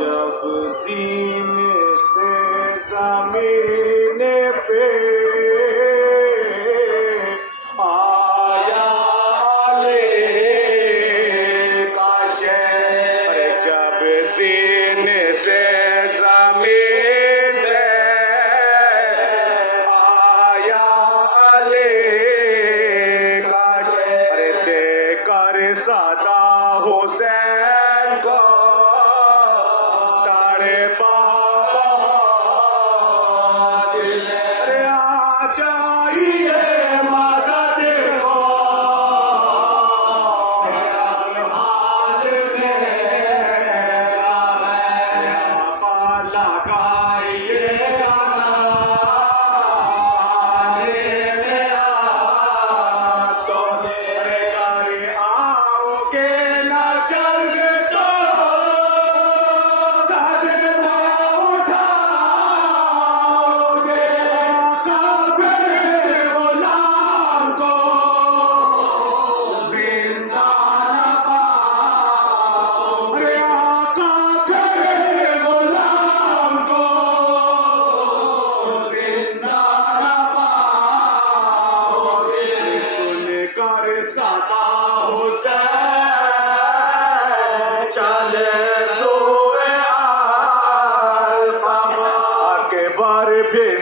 जब सीने से ज़मीन पे आया का शहर, जब सीने से ज़मीन पे आया का शहर, देकर सदा हुसैन को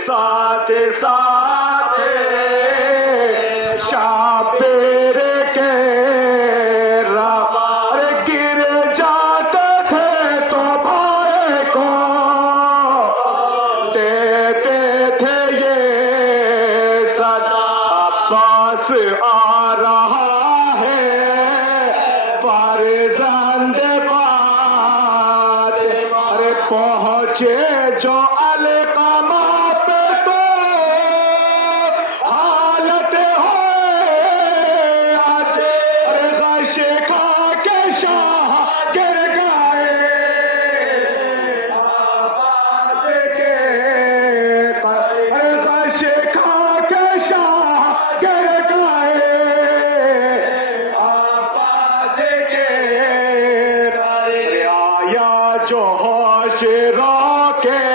साथ साथ शाबिर के रार गिर जाते थे तो भाई को देते थे ये सदा। पास आ रहा है फर्जंद बात, अरे पहुँचे जो अलकामा पे तो हालत हो आज, अरे गशे खा के शाह गिर गए आवाज के, अरे गशे खा के शाह गिर गए आवाज के। आया जो होश रोके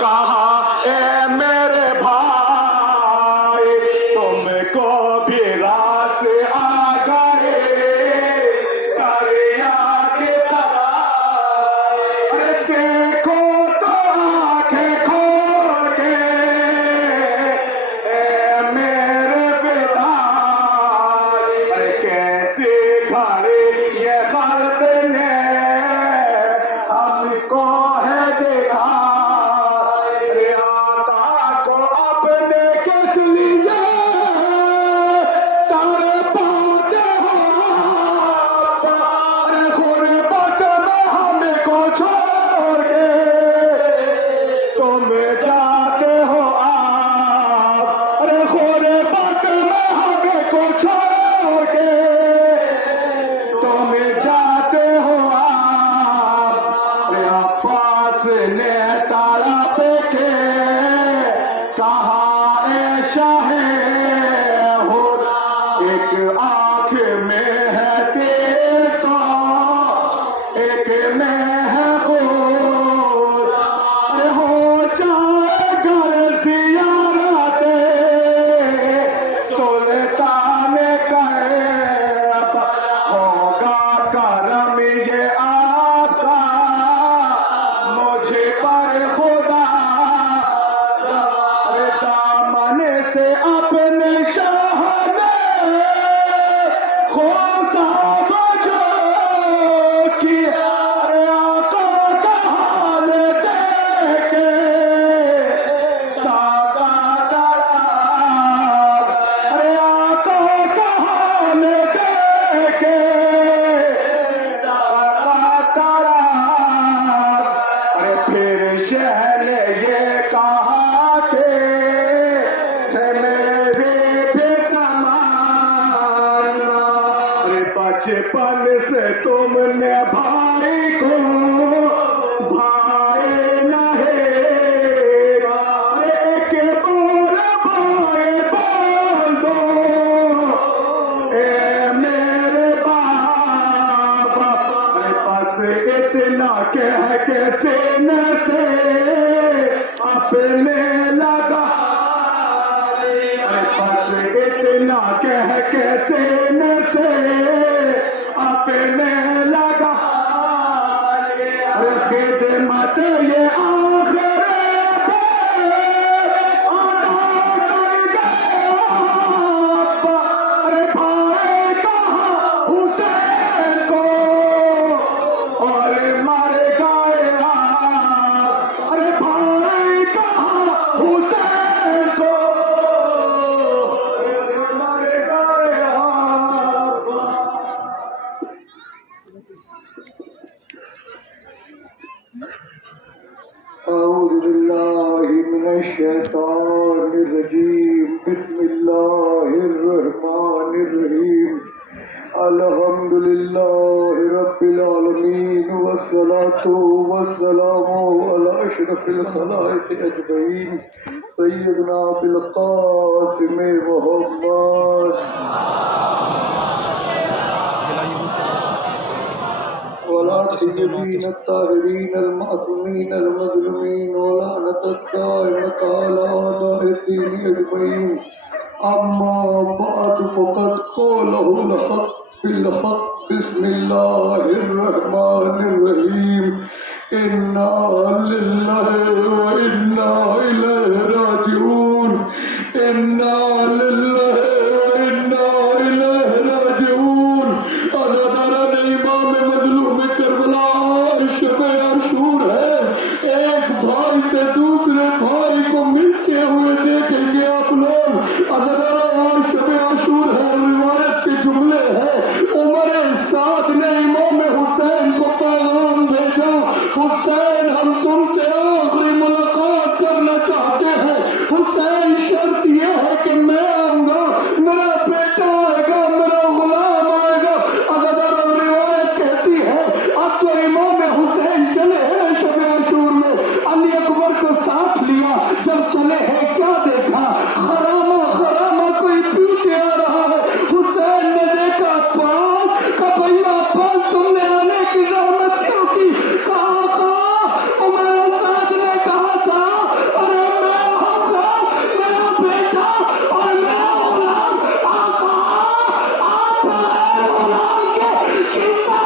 कहा ए मेरे भाई तुमको भी रास आ गए दरिया की तरह, अरे देखो तो आंखें खोल के ए मेरे पिताई, अरे कैसे घड़ी ये खल्क ने हमको है देखा, को अपने किस लिए तारे पाते हो, गुर्बत में हमको छोड़ के तुम जाते हो आप, अरे गुर्बत में हमको छोड़ के तुम जाते हो आप। अब्बास ने तड़प के कहा ए शाहे हो, एक आँख में है तेरे तो एक में है खून, अरे हो जाए घर ज़ियारत सुल्तान करे होगा करम ये आपका मुझे पर खुदा, दामन से अपने शाह ने खोसा जो किया, आका का हाल देखे सादा तड़ाप, अरे आका का हाल देखे सादा तड़ाप। अरे फिर शहर ने ये कहा के मेरे बेतमाना, अरे बचपन से तुमने भाई को भाई नहीं, एक बोल भाई बोल दो ए मेरे बाबा, कह के सीने से अपने लगा, बस इतना कह के सीने से अपने लगा, खिदमत ये बिस्मिल्लाहिर्रहमानिर्रहीम अल्हम्दुलिल्लाहि रब्बिल आलमीन वस्सलातु वस्सलामु अला अशरफिल खलाइक अजमईन सय्यदना बिल कासिम मुहम्मद والعاصمين الطاهرين المعصومين المظلومين ولعنة الدائمة على أعداء الدين أجمعين أما بعد فقد قاله الحق بالحق بسم الله الرحمن الرحيم إنا لله وإنا إليه راجعون إنا لله وإنا إليه راجعون इमाम मजलूम करबला शब आशूर है। एक भाई से दूसरे भाई को मिलते हुए देखेंगे आप लोग। अगर शब आशूर है, रिवायत के जुमले हैं। उमर साद ने इमाम हुसैन को पैगाम भेजा, हुसैन हम तुमसे आखिरी मुलाकात करना चाहते हैं। हुसैन शर्त यह है कि मैं आऊंगा, मेरा बेटा आएगा, मेरा गुलाम आएगा। अगर तो इमाम हुसैन चले हैं शब आशूर में, अली अकबर को साथ लिया। जब चले हैं क्या देखा, खरामा खरामा कोई पीछे आ रहा है। हुसैन ने देखा पास का, भैया पास तुमने आने की जहमत क्यों की? कहा उमर साद ने कहा था, अरे मैं आऊंगा, मेरा बेटा और मेरा गुलाम आका आप गुलाम के कितना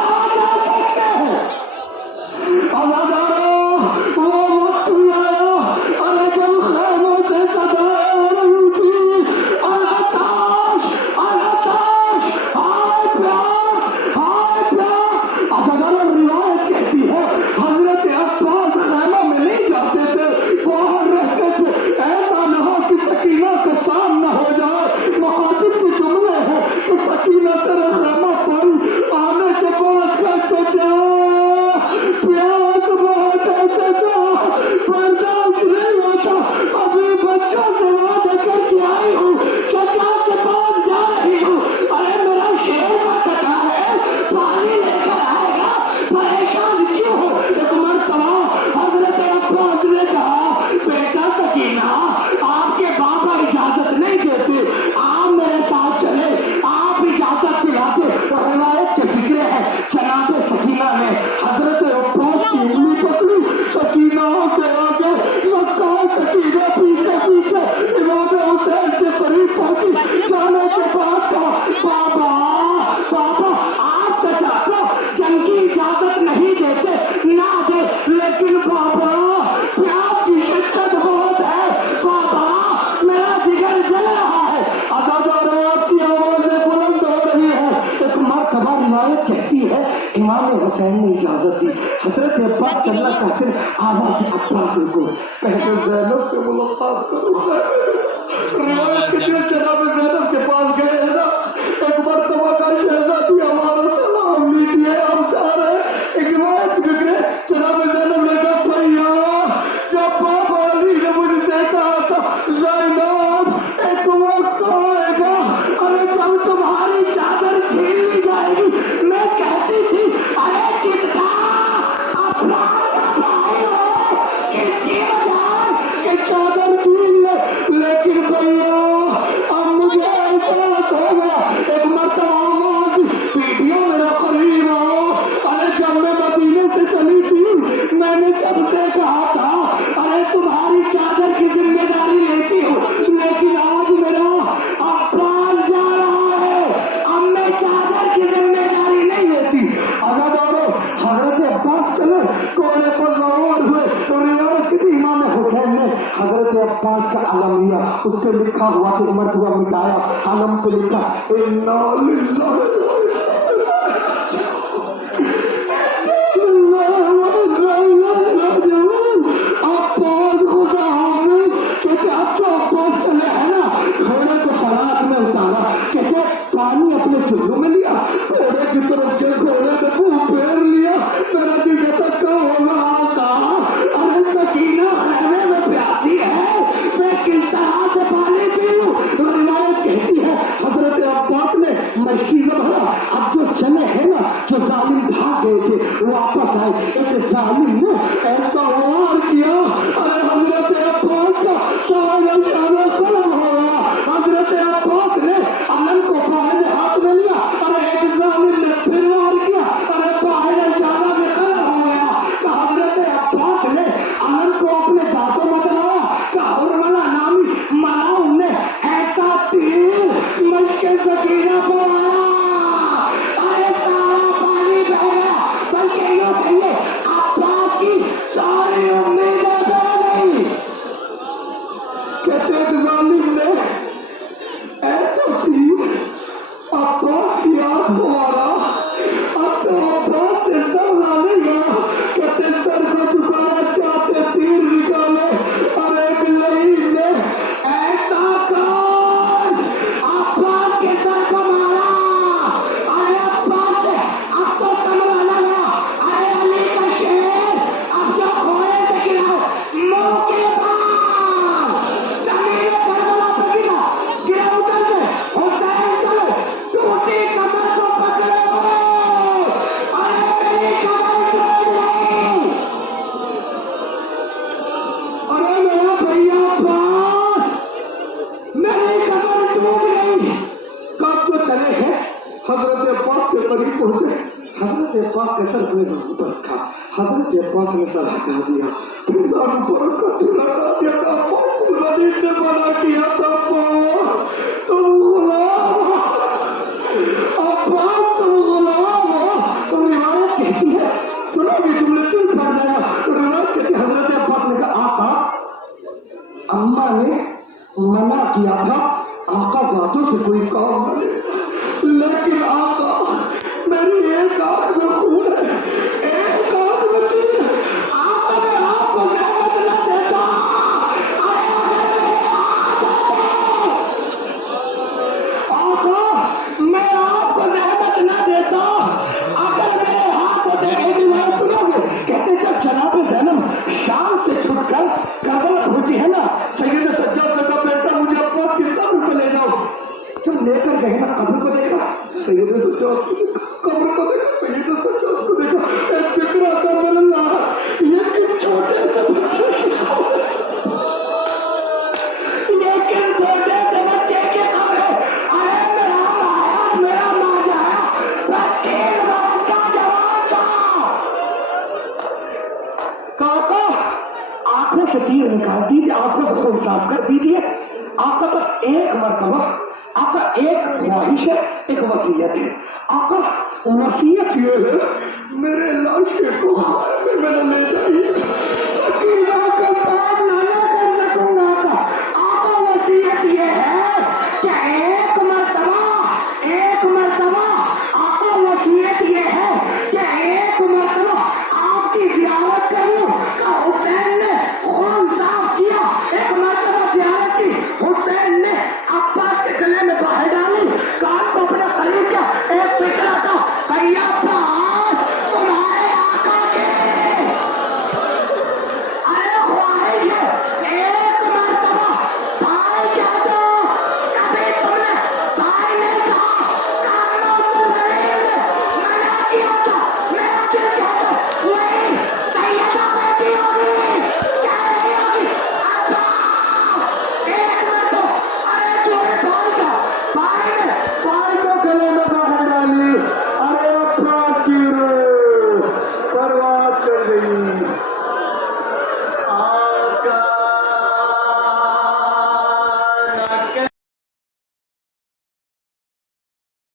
हुसैन ने इजाजत दी। हजरत अब्बास चलना चाहते हैं, आवाज अब्बास को कहते ज़ैनब से मुलाकात करो। रिवायत के लिए जनाब ज़ैनब के पास गए हैं ना, एक मरतबा का शहजादी हमारा सलाम लीजिए, हम चाह रहे एक रिवायत बिगड़े। जनाब ज़ैनब ने कहा भैया, जब बाबा अली ने मुझसे कहा था ज़ैनब एक वक्त आएगा, अरे जब तुम्हारी चादर छीन ली जाएगी, मैं कहती थी अरे चिंता अपना चादर छीन ले, लेकिन भैया अब मुझे ऐसा घोड़े को जरूर हुए। तो रिवायत की इमाम हुसैन ने हजरत अब्बास का आलम लिया, उस पर लिखा हुआ कि मरतबा मिटाया, आलम पे लिखा इन्ना लिल्लाहि पानी अपने चुल्लू में लिया, घोड़े की तरफ से घोड़े ने मुंह फेर लिया। मेरा दिल तक होगा आता, अरे सकीना रहने में प्यासी है, मैं किस तरह से पानी पीऊं। रिवायत कहती है हजरत अब्बास ने मछली से भरा। अब जो चले है ना, जो जालिम भाग गए थे वापस आए, एक जालिम ने ऐसा वार किया, अरे हजरत अब्बास का सारा जाना खत्म हो गया। हजरत अब्बास ने अमन को बाहर हाथ में लिया, अरे एक जालिम ने फिर वार किया, अरे बाहर जाना में खत्म हो गया। हजरत अब्बास ने अमन को अपने दांतों में दबाया, हुरमला नामी मालाउन ने ऐसा तीर मशके सकीना पर आया, अरे सारा पानी बह गया। बल्कि यूं कहिए अब्बास की सारी उम्मीदें बह गई। कहते जालिम ने ऐसा तीर अब्बास की आंख को मारा, अब तो अब्बास से सर डालेगा। कहते सर को झुकाना चाहते तीर निकाले, अरे एक लहीन ने ऐसा कर अब्बास के सर को मारा। अरे अब्बास ने अब तो कमरा लगा, अरे अली का शेर अब जो घोड़े से गिरा मुंह के पास जमीन पर बना पर गिरा उधर से हुसैन चले टूटी कमर को पकड़े हुए, अरे मेरी कमर टूट गई, अरे मेरा भैया अब्बास मेरी कमर टूट गई। कब तो चले हैं हजरत अब्बास के करीब पहुंचे, हजरत अब्बास के सर अपने ऊपर रखा, हजरत अब्बास ने सर हटा दिया, फिर दारू पर का दिल हटा दिया था। गरीब ने मना किया था तुम गुलाम हो, अब्बास तुम गुलाम हो। तो रिवायत कहती है, सुनो भी तुमने दिल पड़ जाएगा। तो रिवायत कहती है हजरत अब्बास ने कहा आका, अम्मा ने मना किया था आका बातों से कोई काम न ले, लेकिन आका मेरी एक आंख में खून है, एक आंख में तीर है, आका मैं आपको जहमत न देता, अरे आका मैं आपको जहमत न देता, अगर मेरे हाथ होते एक बार सुनोगे। कहते जब जनाब ज़ैनब शाम से छुटकर करबला पहुंची है ना, सैयद सज्जाद ने कहा बेटा मुझे अब्बास की कब्र पर ले जाओ। जब लेकर गए ना कब्र को देखा, सैयद सज्जाद कब्र को देखा, सैयद सज्जाद को देखा, एक फिक्रा कब्र अल्लाह, ये किस छोटे से बच्चे की खबर, ये किस छोटे से बच्चे की खबर। अरे मेरा माया मेरा माँ जाया, तीन बार का जवाब था। काका आंखों से तीर निकाल दीजिए, आंखों से खून साफ कर दीजिए। आका बस एक मरतबा, आका एक ख्वाहिश है, एक वसीयत है। आका वसीयत ये है मेरे लाश के को में ले जाइए।